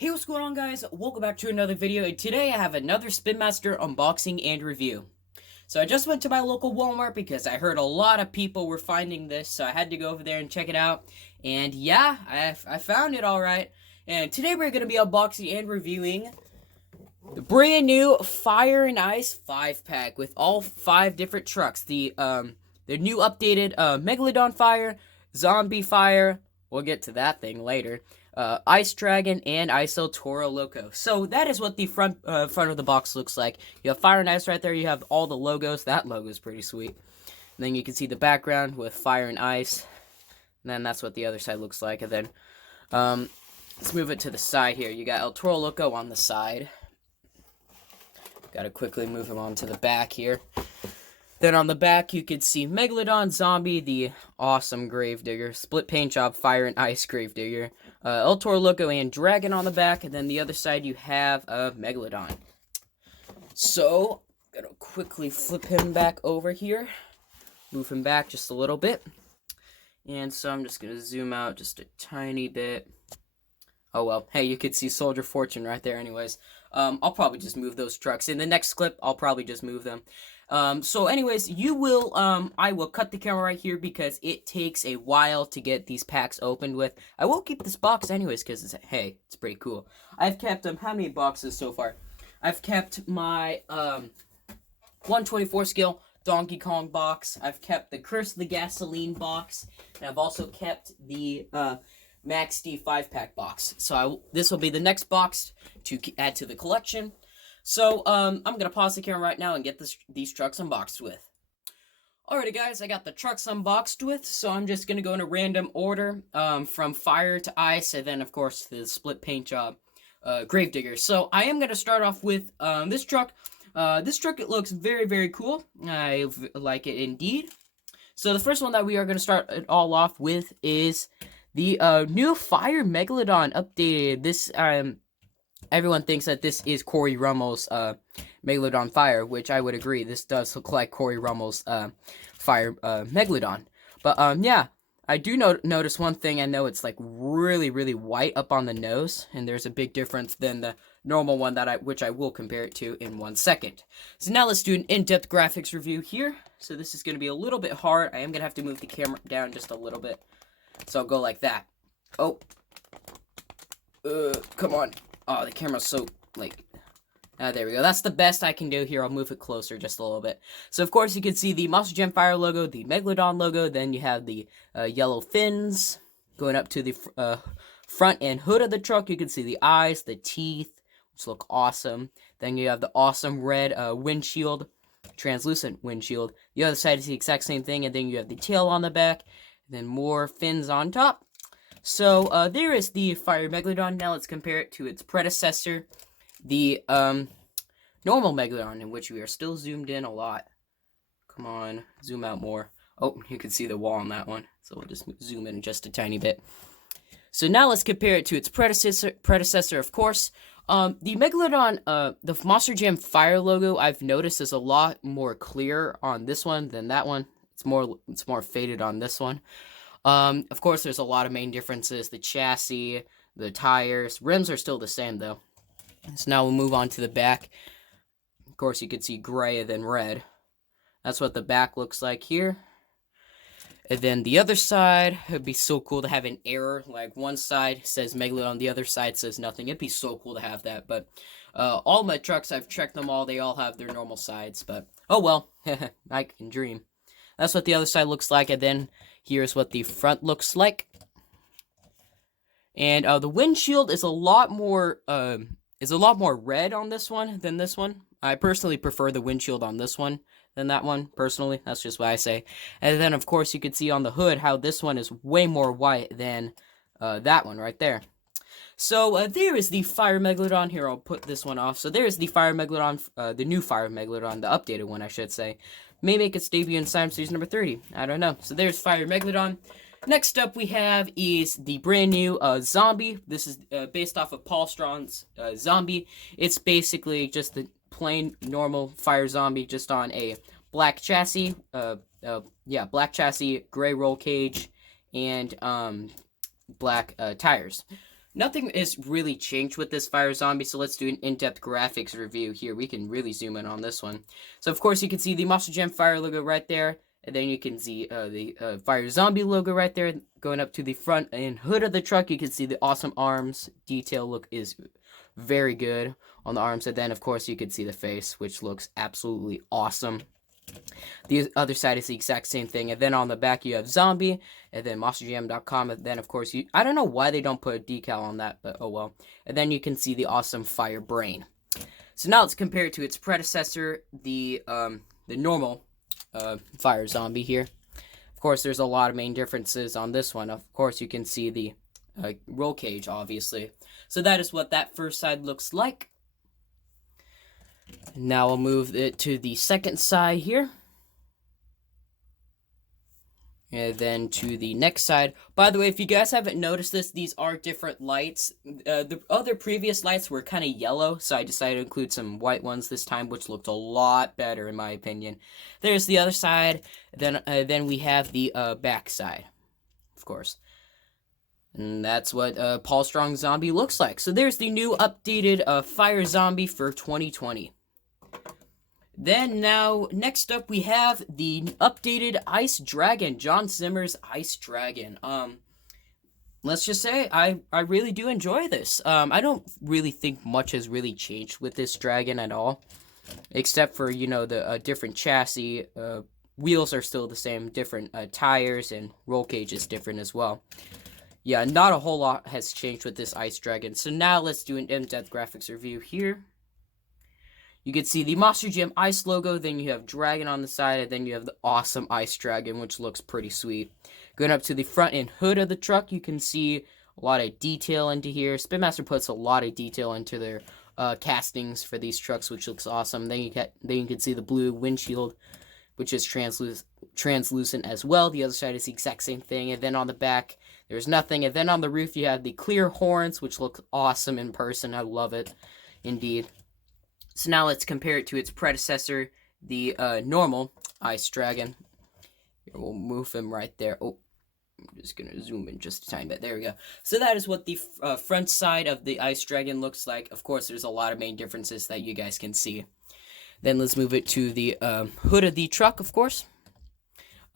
Hey, what's going on, guys? Welcome back to another video, and today I have another Spin Master unboxing and review. So I just went to my local Walmart because I heard a lot of people were finding this, so I had to go over there and check it out. And yeah, I found it alright. And today we're going to be unboxing and reviewing the brand new Fire and Ice 5-pack with all 5 different trucks. The new updated Megalodon Fire, Zombie Fire, we'll get to that thing later, Ice Dragon, and Isotoro Loco. So that is what the front of the box looks like. You have Fire and Ice right there. You have all the logos. That logo is pretty sweet. And then you can see the background with Fire and Ice. And then that's what the other side looks like. And then let's move it to the side here. You got El Toro Loco on the side. Got to quickly move him on to the back here. Then on the back, you can see Megalodon, Zombie, the awesome Gravedigger, Split Paint Job, Fire and Ice Gravedigger, El Toro Loco, and Dragon on the back, and then the other side you have Megalodon. So, I'm gonna quickly flip him back over here, move him back just a little bit, and so I'm just gonna zoom out just a tiny bit. Oh well, hey, you could see Soldier Fortune right there anyways. I'll probably just move those trucks. In the next clip, I'll probably just move them. So anyways, I will cut the camera right here because it takes a while to get these packs opened with. I will keep this box anyways because, hey, it's pretty cool. I've kept, how many boxes so far? I've kept my, 124 scale Donkey Kong box. I've kept the Curse of the Gasoline box. And I've also kept the, Max D 5-pack box. So this will be the next box to add to the collection. So, I'm gonna pause the camera right now and get these trucks unboxed with. Alrighty guys, I got the trucks unboxed with, so I'm just gonna go in a random order, from Fire to Ice, and then of course the Split Paint Job, Gravedigger. So, I am gonna start off with, this truck. It looks very, very cool. I like it indeed. So, the first one that we are gonna start it all off with is the new Fire Megalodon updated. This everyone thinks that this is Corey Rummel's Megalodon Fire, which I would agree. This does look like Corey Rummel's Fire Megalodon. But yeah, I do notice one thing. I know it's like really, really white up on the nose, and there's a big difference than the normal one which I will compare it to in 1 second. So now let's do an in-depth graphics review here. So this is going to be a little bit hard. I am going to have to move the camera down just a little bit. So I'll go like that. Oh. Come on. Oh, the camera's so, like... there we go. That's the best I can do here. I'll move it closer just a little bit. So, of course, you can see the Monster Jam Fire logo, the Megalodon logo. Then you have the yellow fins going up to the front and hood of the truck. You can see the eyes, the teeth, which look awesome. Then you have the awesome red windshield, translucent windshield. The other side is the exact same thing. And then you have the tail on the back. Then more fins on top. So, there is the Fire Megalodon. Now let's compare it to its predecessor, the, normal Megalodon, in which we are still zoomed in a lot. Come on, zoom out more. Oh, you can see the wall on that one. So we'll just zoom in just a tiny bit. So now let's compare it to its predecessor, of course. The Megalodon, the Monster Jam Fire logo, I've noticed is a lot more clear on this one than that one. It's more faded on this one. Of course, there's a lot of main differences. The chassis, the tires, rims are still the same though. So now we'll move on to the back. Of course, you can see gray and then red. That's what the back looks like here. And then the other side, it'd be so cool to have an error. Like one side says Megalodon, the other side says nothing. It'd be so cool to have that. But all my trucks, I've checked them all. They all have their normal sides. But oh well, I can dream. That's what the other side looks like, and then here's what the front looks like. And the windshield is a lot more red on this one than this one. I personally prefer the windshield on this one than that one, personally. That's just what I say. And then, of course, you can see on the hood how this one is way more white than that one right there. So, there is the Fire Megalodon. Here, I'll put this one off. So, there's the Fire Megalodon, the new Fire Megalodon, the updated one, I should say. May make its debut in Slime Series number 30. I don't know. So, there's Fire Megalodon. Next up we have is the brand new Zombie. This is based off of Paul Strong's Zombie. It's basically just the plain normal Fire Zombie, just on a black chassis. Black chassis, gray roll cage, and black tires. Nothing is really changed with this Fire Zombie, so let's do an in-depth graphics review here. We can really zoom in on this one. So, of course, you can see the Monster Jam Fire logo right there, and then you can see the Fire Zombie logo right there. Going up to the front and hood of the truck, you can see the awesome arms. Detail look is very good on the arms, and then, of course, you can see the face, which looks absolutely awesome. The other side is the exact same thing, and then on the back you have Zombie, and then MonsterJam.com, and then of course I don't know why they don't put a decal on that, but oh well. And then you can see the awesome Fire Brain. So now let's compare it to its predecessor, the normal Fire Zombie here. Of course, there's a lot of main differences on this one. Of course, you can see the roll cage, obviously. So that is what that first side looks like. Now I'll move it to the second side here. And then to the next side. By the way, if you guys haven't noticed this, these are different lights. The other previous lights were kind of yellow, so I decided to include some white ones this time, which looked a lot better in my opinion. There's the other side. Then we have the back side, of course. And that's what Paul Strong Zombie looks like. So there's the new updated Fire Zombie for 2020. Then now, next up we have the updated Ice Dragon, John Zimmer's Ice Dragon. Let's just say, I really do enjoy this. I don't really think much has really changed with this dragon at all. Except for, you know, the different chassis, wheels are still the same, different tires, and roll cage is different as well. Yeah, not a whole lot has changed with this Ice Dragon. So now let's do an in-depth graphics review here. You can see the Monster Jam Ice logo, then you have Dragon on the side, and then you have the awesome Ice Dragon, which looks pretty sweet. Going up to the front and hood of the truck, you can see a lot of detail into here. Spin Master puts a lot of detail into their castings for these trucks, which looks awesome. Then you can see the blue windshield, which is translucent as well. The other side is the exact same thing, and then on the back, there's nothing. And then on the roof, you have the clear horns, which look awesome in person. I love it, indeed. So now let's compare it to its predecessor, the normal Ice Dragon. Here, we'll move him right there. Oh, I'm just going to zoom in just a tiny bit. There we go. So that is what the front side of the Ice Dragon looks like. Of course, there's a lot of main differences that you guys can see. Then let's move it to the hood of the truck, of course.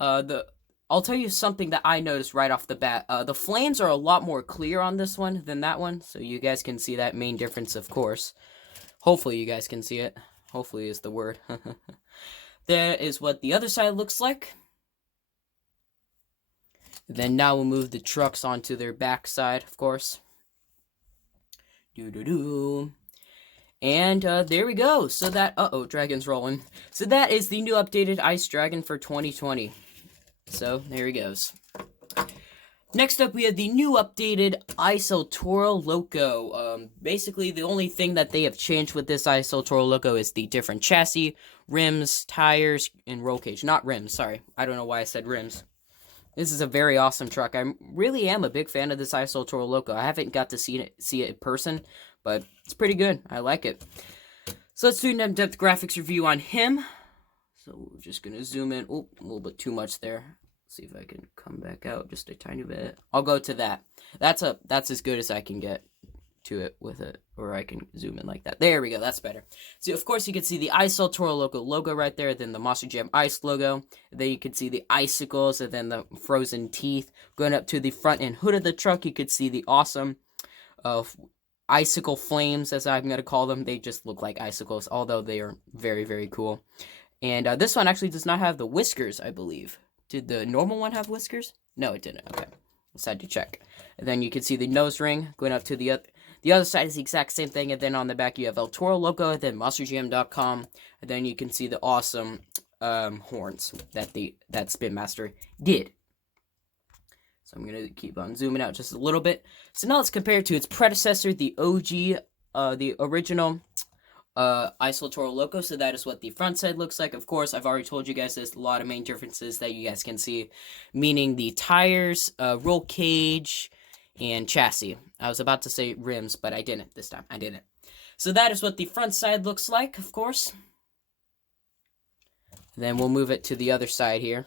I'll tell you something that I noticed right off the bat. The flames are a lot more clear on this one than that one. So you guys can see that main difference, of course. Hopefully you guys can see it. Hopefully is the word. That is what the other side looks like. Then now we'll move the trucks onto their back side, of course. And there we go. So that, dragon's rolling. So that is the new updated Ice Dragon for 2020. So there he goes. Next up, we have the new updated Isotoro Loco. Basically, the only thing that they have changed with this Isotoro Loco is the different chassis, rims, tires, and roll cage. Not rims, sorry. I don't know why I said rims. This is a very awesome truck. I really am a big fan of this Isotoro Loco. I haven't got to see it in person, but it's pretty good. I like it. So let's do an in-depth graphics review on him. So we're just going to zoom in. Oh, a little bit too much there. See if I can come back out just a tiny bit. I'll go to that. That's as good as I can get to it with it, or I can zoom in like that. There we go. That's better. So of course you can see the Isotoro logo right there, then the Monster Jam Ice logo. Then you can see the icicles, and then the frozen teeth. Going up to the front and hood of the truck, you could see the awesome icicle flames, as I'm gonna call them. They just look like icicles, although they are very, very cool. And this one actually does not have the whiskers, I believe. Did the normal one have whiskers? No, it didn't. Okay. Just had to check. And then you can see the nose ring going up to the other side is the exact same thing. And then on the back you have Isotoro Loco, and then MonsterJam.com. And then you can see the awesome horns that Spin Master did. So I'm going to keep on zooming out just a little bit. So now let's compare it to its predecessor, the OG, the original Isotoro Loco. So that is what the front side looks like. Of course, I've already told you guys there's a lot of main differences that you guys can see, meaning the tires, roll cage, and chassis. I was about to say rims, but I didn't this time. I didn't. So that is what the front side looks like, of course. Then we'll move it to the other side here.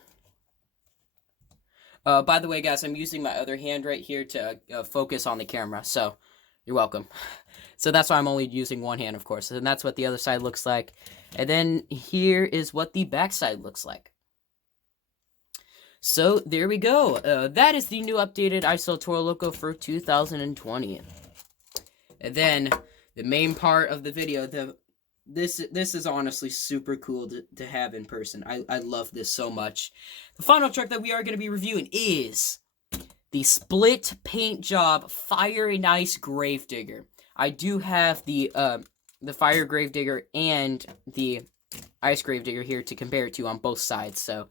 By the way, guys, I'm using my other hand right here to focus on the camera. So You're welcome. So that's why I'm only using one hand, of course. And that's what the other side looks like. And then here is what the back side looks like. So there we go. That is the new updated Isotoro Loco for 2020. And then the main part of the video, this is honestly super cool to have in person. I love this so much. The final truck that we are going to be reviewing is the split paint job Fire and Ice Gravedigger. I do have the Fire Gravedigger and the Ice Gravedigger here to compare it to on both sides. So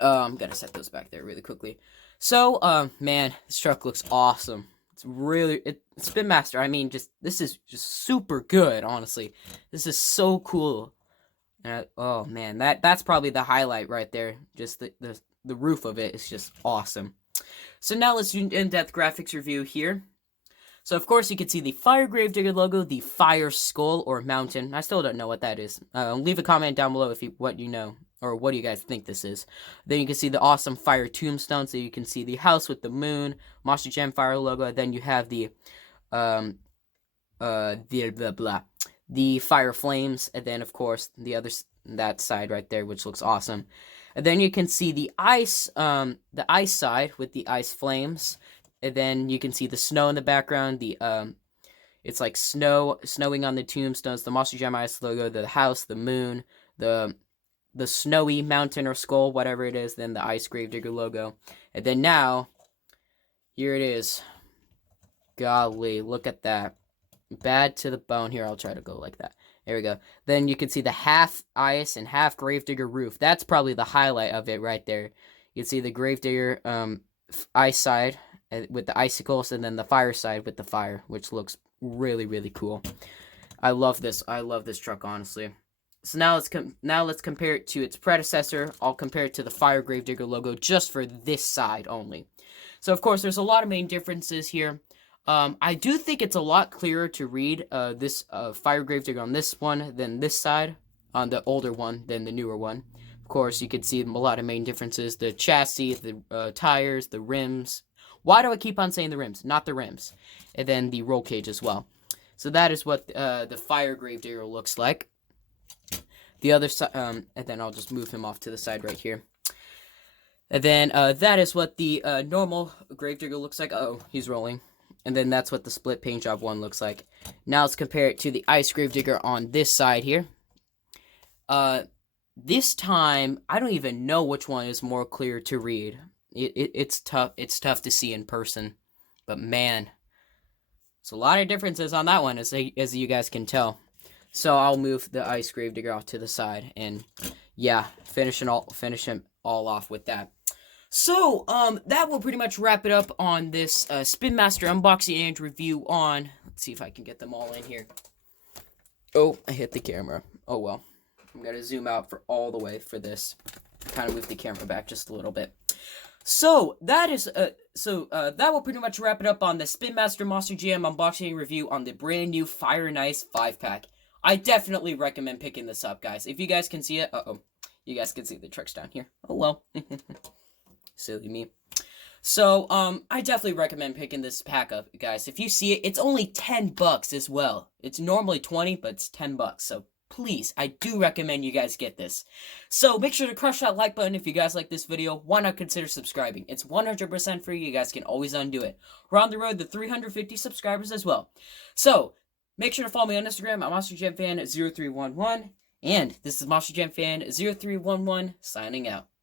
I'm gonna set those back there really quickly. So man, this truck looks awesome. It's really Spin Master. I mean, this is just super good. Honestly, this is so cool. Oh man, that's probably the highlight right there. Just the roof of it is just awesome. So now let's do an in-depth graphics review here. So of course you can see the Fire Gravedigger logo, the Fire Skull or Mountain. I still don't know what that is. Leave a comment down below if what you know or what do you guys think this is. Then you can see the awesome Fire Tombstone. So you can see the house with the moon, Monster Jam Fire logo. Then you have the the Fire Flames, and then of course that side right there, which looks awesome. And then you can see the ice side with the ice flames. And then you can see the snow in the background. It's like snowing on the tombstones. The Monster Jam Ice logo, the house, the moon, the snowy mountain or skull, whatever it is. Then the Ice Gravedigger logo. And then now, here it is. Golly, look at that. Bad to the bone. Here, I'll try to go like that. There we go. Then you can see the half ice and half Gravedigger roof. That's probably the highlight of it right there. You can see the Gravedigger ice side with the icicles, and then the fire side with the fire, which looks really, really cool. I love this. I love this truck, honestly. So now let's compare it to its predecessor. I'll compare it to the Fire Gravedigger logo just for this side only. So of course, there's a lot of main differences here. I do think it's a lot clearer to read this Fire Gravedigger on this one than this side, on the older one than the newer one. Of course, you can see a lot of main differences: the chassis, the tires, the rims. Why do I keep on saying the rims? Not the rims. And then the roll cage as well. So that is what the Fire Gravedigger looks like. The other side, and then I'll just move him off to the side right here. And then that is what the normal Gravedigger looks like. Oh, he's rolling. And then that's what the split paint job one looks like. Now let's compare it to the Ice Gravedigger on this side here. This time, I don't even know which one is more clear to read. It's tough. It's tough to see in person, but man, it's a lot of differences on that one, as you guys can tell. So I'll move the Ice Gravedigger off to the side, and yeah, finish him all off with that. So that will pretty much wrap it up on this Spin Master unboxing and review on. Let's see if I can get them all in here. Oh, I hit the camera. Oh well, I'm gonna zoom out for all the way for this. Kind of move the camera back just a little bit. So that is that will pretty much wrap it up on the Spin Master Monster Jam unboxing review on the brand new Fire and Ice 5-pack. I definitely recommend picking this up, guys. If you guys can see it, you guys can see the trucks down here. Oh well, silly me. So I definitely recommend picking this pack up, guys. If you see it, it's only $10 as well. It's normally 20, but it's $10. So please, I do recommend you guys get this. So make sure to crush that like button if you guys like this video. Why not consider subscribing? It's 100% free. You guys can always undo it. We're on the road to 350 subscribers as well. So make sure to follow me on Instagram. I'm MonsterJamFan0311. And this is MonsterJamFan0311 signing out.